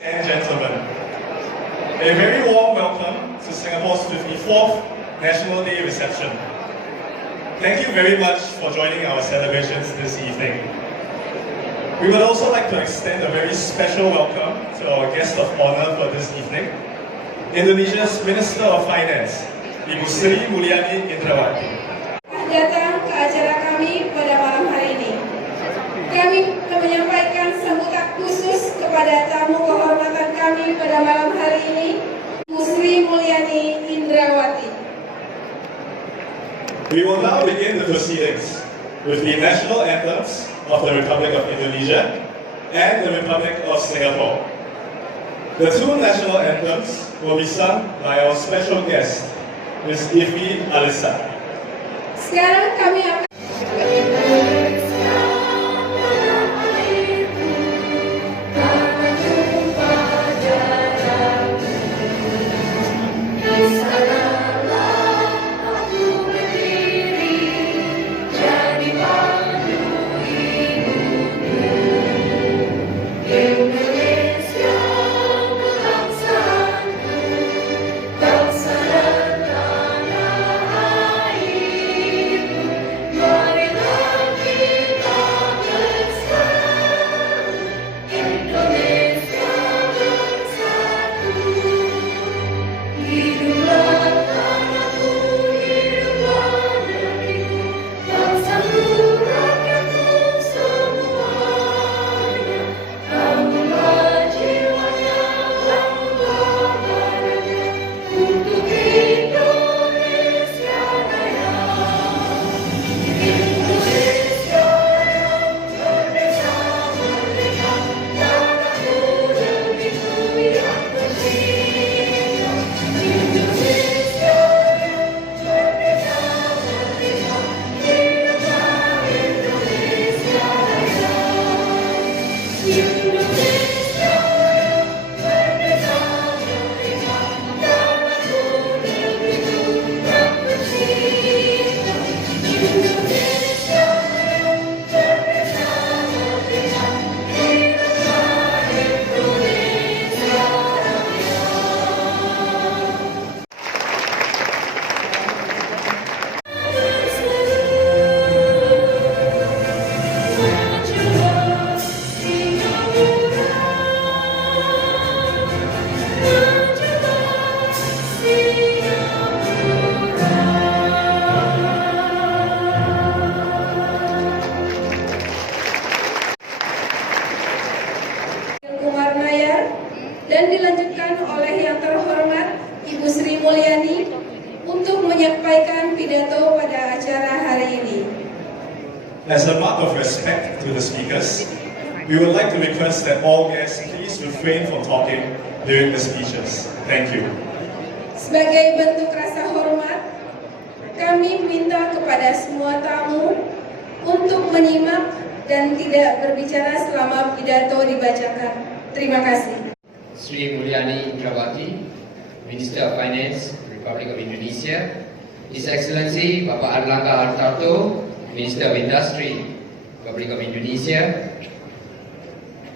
And gentlemen, a very warm welcome to Singapore's 54th National Day reception. Thank you very much for joining our celebrations this evening. We would also like to extend a very special welcome to our guest of honor for this evening, Indonesia's Minister of Finance, Ibu Sri Mulyani Indrawati. Datang ke acara kami pada malam hari ini. Kami menyampaikan sambutan khusus kepada tamu kehormatan kami pada malam hari ini, Ibu Sri Mulyani Indrawati. We will now begin the proceedings with the national anthems of the Republic of Indonesia and the Republic of Singapore. The two national anthems will be sung by our special guest, Ms. Ify Alisa. Sekarang kami akan dan dilanjutkan oleh yang terhormat Ibu Sri Mulyani untuk menyampaikan pidato pada acara hari ini. As a mark of respect to the speakers, we would like to request that all guests please refrain from talking during the speeches. Thank you. Sebagai bentuk rasa hormat, kami minta kepada semua tamu untuk menyimak dan tidak berbicara selama pidato dibacakan. Terima kasih. Sri Mulyani Indrawati, Minister of Finance, Republic of Indonesia. His Excellency Bapak Airlangga Hartarto, Minister of Industry, Republic of Indonesia.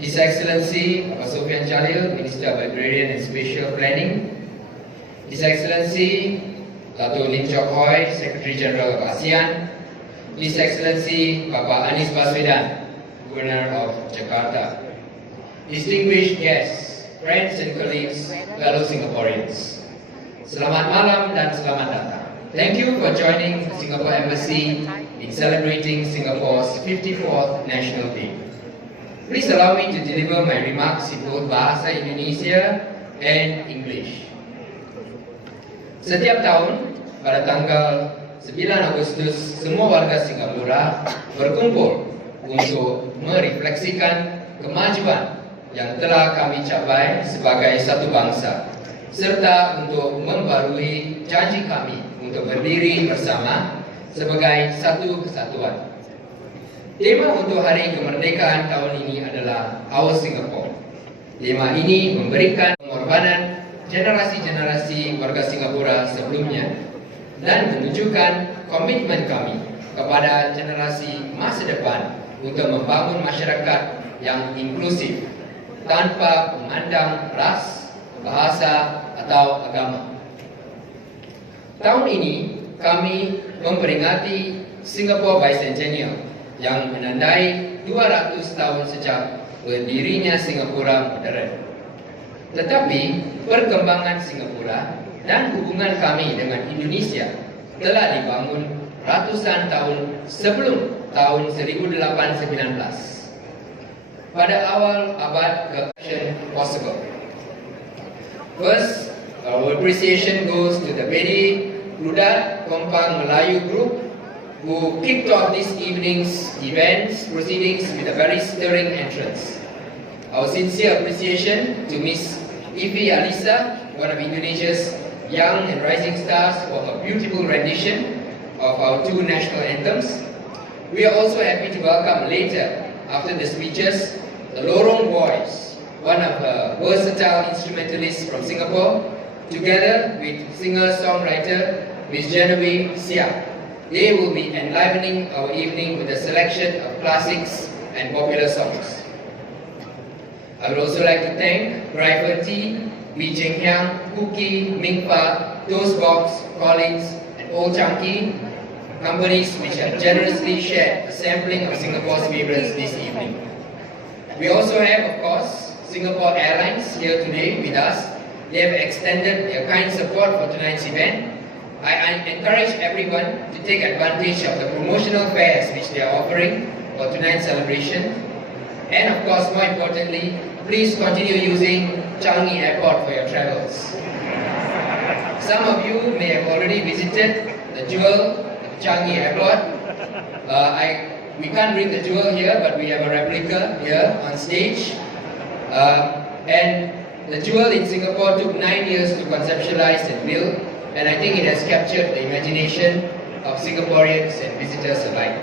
His Excellency Bapak Sofian Jalil, Minister of Agrarian and Spatial Planning. His Excellency Dato' Lim Chok Hoi, Secretary General of ASEAN. His Excellency Bapak Anies Baswedan, Governor of Jakarta. Distinguished guests, friends and colleagues, fellow Singaporeans. Selamat malam dan selamat datang. Thank you for joining the Singapore Embassy in celebrating Singapore's 54th National Day. Please allow me to deliver my remarks in both Bahasa Indonesia and English. Setiap tahun, pada tanggal 9 Agustus, semua warga Singapura berkumpul untuk merefleksikan kemajuan yang telah kami capai sebagai satu bangsa, serta untuk membarui janji kami untuk berdiri bersama sebagai satu kesatuan. Tema untuk Hari Kemerdekaan tahun ini adalah Our Singapore. Tema ini memberikan pengorbanan generasi-generasi warga Singapura sebelumnya dan menunjukkan komitmen kami kepada generasi masa depan untuk membangun masyarakat yang inklusif, tanpa memandang ras, bahasa atau agama. Tahun ini kami memperingati Singapore Bicentennial yang menandai 200 tahun sejak berdirinya Singapura modern. Tetapi perkembangan Singapura dan hubungan kami dengan Indonesia telah dibangun ratusan tahun sebelum tahun 1819. Pada awal abad ke-10 possible. First, our appreciation goes to the Bedi Rudat Kompang Melayu group who kicked off this evening's proceedings with a very stirring entrance. Our sincere appreciation to Miss Ifi Alisa, one of Indonesia's young and rising stars, for her beautiful rendition of our two national anthems. We are also happy to welcome later, after the speeches, the Lorong Boys, one of the versatile instrumentalists from Singapore, together with singer-songwriter Miss Genevieve Siak. They will be enlivening our evening with a selection of classics and popular songs. I would also like to thank Driver T, Wee Cheng Hiang, Cookie, Mingpa, Toastbox, Collins, and Old Chunky, companies which have generously shared a sampling of Singapore's favorites this evening. We also have, of course, Singapore Airlines here today with us. They have extended their kind support for tonight's event. I encourage everyone to take advantage of the promotional fares which they are offering for tonight's celebration. And of course, more importantly, please continue using Changi Airport for your travels. Some of you may have already visited the Jewel at Changi Airport. We can't bring the Jewel here, but we have a replica here on stage. And the Jewel in Singapore took 9 years to conceptualize and build, and I think it has captured the imagination of Singaporeans and visitors alike.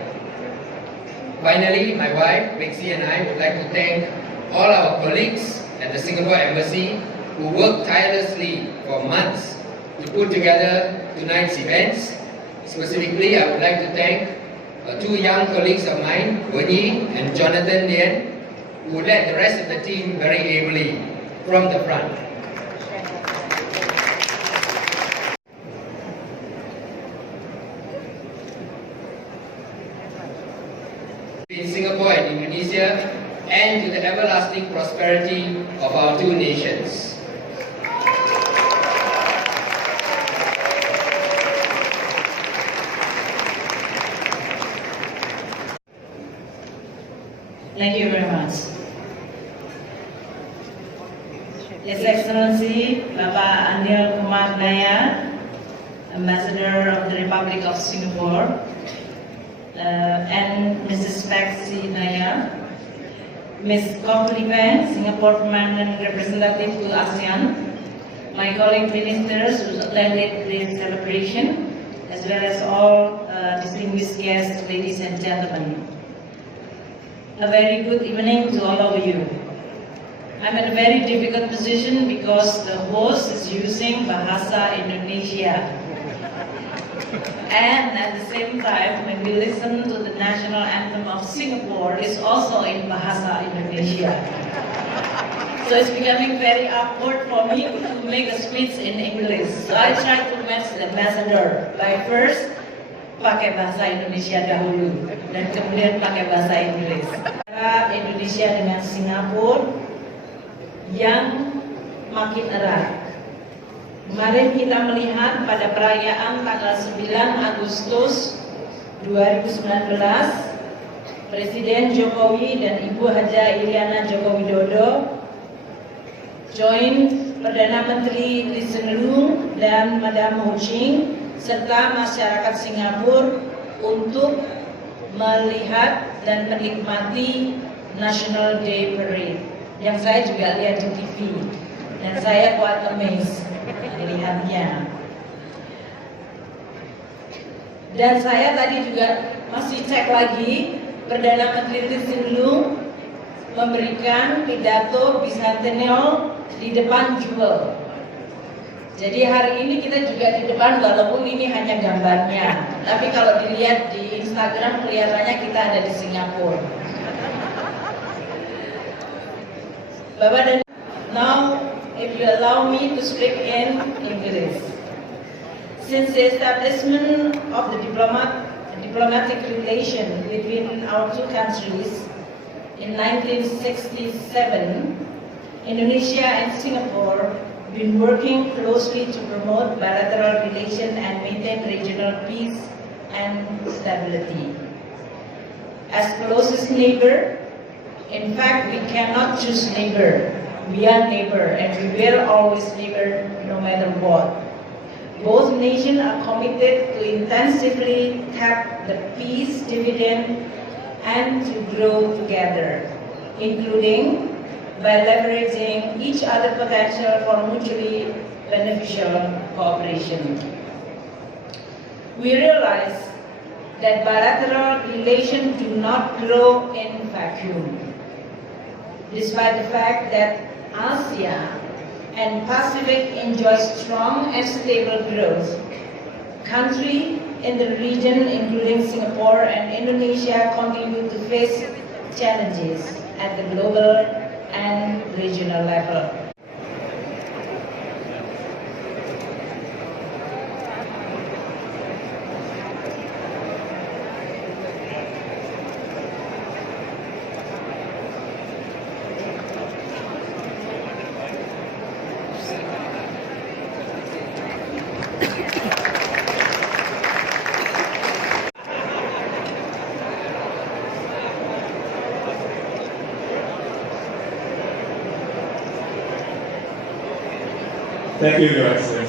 Finally, my wife, Bixie, and I would like to thank all our colleagues at the Singapore Embassy who worked tirelessly for months to put together tonight's events. Specifically, I would like to thank two young colleagues of mine, Wenyi and Jonathan Lien, who led the rest of the team very ably from the front. In Singapore and Indonesia, and to the everlasting prosperity of our two nations. Thank you very much. His Excellency Bapak Anil Kumar Daya, Ambassador of the Republic of Singapore, and Mrs. Paxi Daya, Ms. Kong Li Peng, Singapore Permanent Representative to ASEAN, my colleague ministers who attended this celebration, as well as all distinguished guests, ladies and gentlemen. A very good evening to all of you. I'm in a very difficult position because the host is using Bahasa Indonesia. And at the same time, when we listen to the national anthem of Singapore, it's also in Bahasa Indonesia. So it's becoming very awkward for me to make a speech in English. So I try to match the ambassador by first pakai bahasa Indonesia dahulu dan kemudian pakai bahasa Inggris. Antara Indonesia dengan Singapura yang makin erat. Kemarin kita melihat pada perayaan tanggal 9 Agustus 2019, Presiden Jokowi dan Ibu Haja Iriana Joko Widodo join Perdana Menteri Lee Hsien Loong dan Madam Ho Ching serta masyarakat Singapura untuk melihat dan menikmati National Day Parade yang saya juga lihat di TV dan saya quite amazed melihatnya. Dan saya tadi juga masih cek lagi, Perdana Menteri Lee Hsien Loong memberikan pidato bicentennial di depan Jewel. Jadi hari ini kita juga di depan, walaupun ini hanya gambarnya, tapi kalau dilihat di Instagram kelihatannya kita ada di Singapura. Bapak dan now, if you allow me to speak in English. Since the establishment of the diplomatic relation between our two countries in 1967, Indonesia and Singapore have been working closely to promote bilateral relations and maintain regional peace and stability. As closest neighbor, in fact, we cannot choose neighbor. We are neighbor, and we will always neighbor no matter what. Both nations are committed to intensively tap the peace dividend and to grow together, including by leveraging each other's potential for mutually beneficial cooperation. We realize that bilateral relations do not grow in vacuum, despite the fact that ASEAN and Pacific enjoy strong and stable growth. Countries in the region, including Singapore and Indonesia, continue to face challenges at the global and regional level. Thank you, Your Excellency.